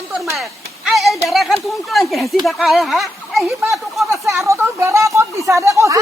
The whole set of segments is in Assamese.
যাম তোৰ মায়ে এই বেৰাখন তুমি কিয় হেঁচি থাকা হা এই সীমাটো ক'ত আছে আৰু তই বেৰা ক'ত দিছা দে কৈছো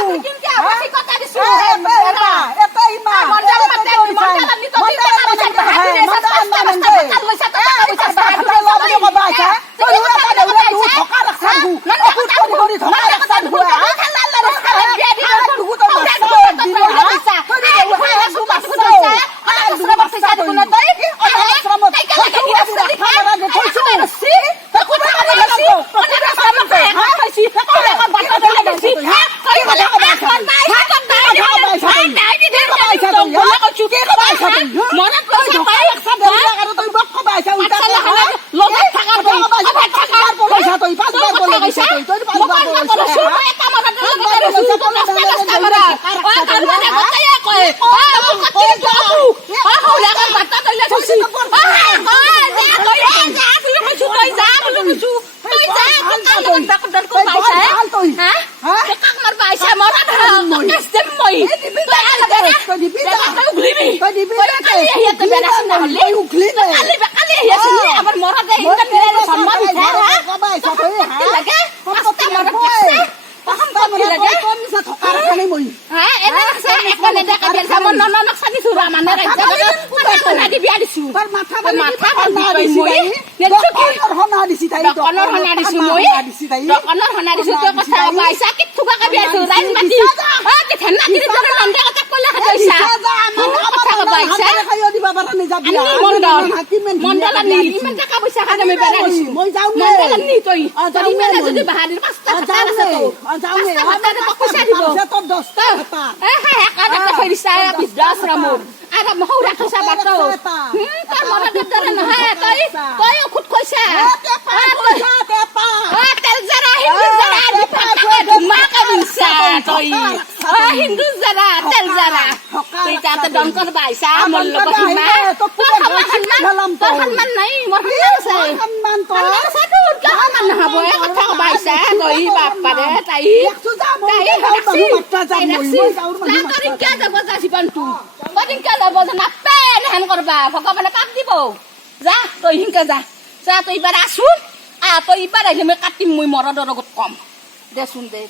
হিন্দু জাৰা তেল জাৰা তুই তাতে ডনকৰ বাইছা মোৰ লগত হিমা তোৰ সন্মান নাই মোৰ সন্মান আছে তোৰ সন্মান নহব কথা বাইছা গই বাপ্পা ৰে তাই কিয় যাব যা জীৱনটো কদিনকে যাব নাপে হেন কৰবা ভগৱানে পাপ দিব যা তই হিংকে যা যা তই এবাৰ আছো তই এবাৰ আহিলে মই কাটিম মই মৰদৰ লগত কম দেচোন দে